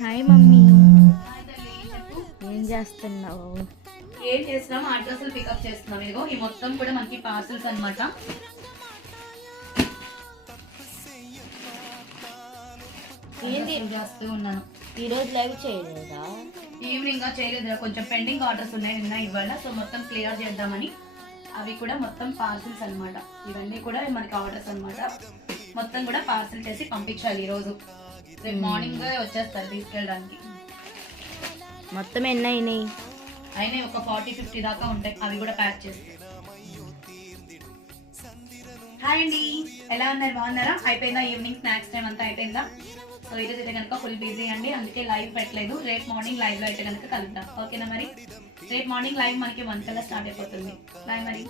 Hi mummy, ఏం చేస్తున్నావు? ఏం చేస్తున్నాం, అడ్రస్లు పికప్ చేస్తున్నాం. ఇదిగో ఈ మొత్తం కూడా మనకి పార్సల్స్ అన్నమాట. ఏంటి చేస్తూ ఉన్నాను. ఈరోజు లైవ్ చేయలేదా? ఈవినింగ్ గా చేయలేదు, కొంచెం పెండింగ్ ఆర్డర్స్ ఉన్నాయి నిన్న ఇవాళ. సో మొత్తం క్లియర్ చేద్దామని అవి కూడా మొత్తం పార్సల్స్ అన్నమాట. ఇవన్నీ కూడా మనకి ఆర్డర్స్ అన్నమాట. మొత్తం కూడా పార్సల్ చేసి పంపించాలి ఈరోజు. రేపు మార్నింగ్ వచ్చేస్తారు తీసుకెళ్ళడానికి. మొత్తం ఎన్ని అయినాయి? అయినా ఒక 40-50 దాకా ఉంటాయి. అవి కూడా ప్యాక్ చేస్తే. హాయ్ అండి, ఎలా ఉన్నారు? బాగున్నారా? అయిపోయిందా ఈవినింగ్ స్నాక్స్ టైం అంతా అయిపోయిందా? సో ఈరోజు అయితే కనుక ఫుల్ బిజీ అండి, అందుకే లైవ్ పెట్టలేదు. రేపు మార్నింగ్ లైవ్ లో అయితే కనుక కలుద్దాం. ఓకేనా? మరి రేపు మార్నింగ్ లైవ్ మనకి 1 కల్లా స్టార్ట్ అయిపోతుంది. బాయ్ మరి.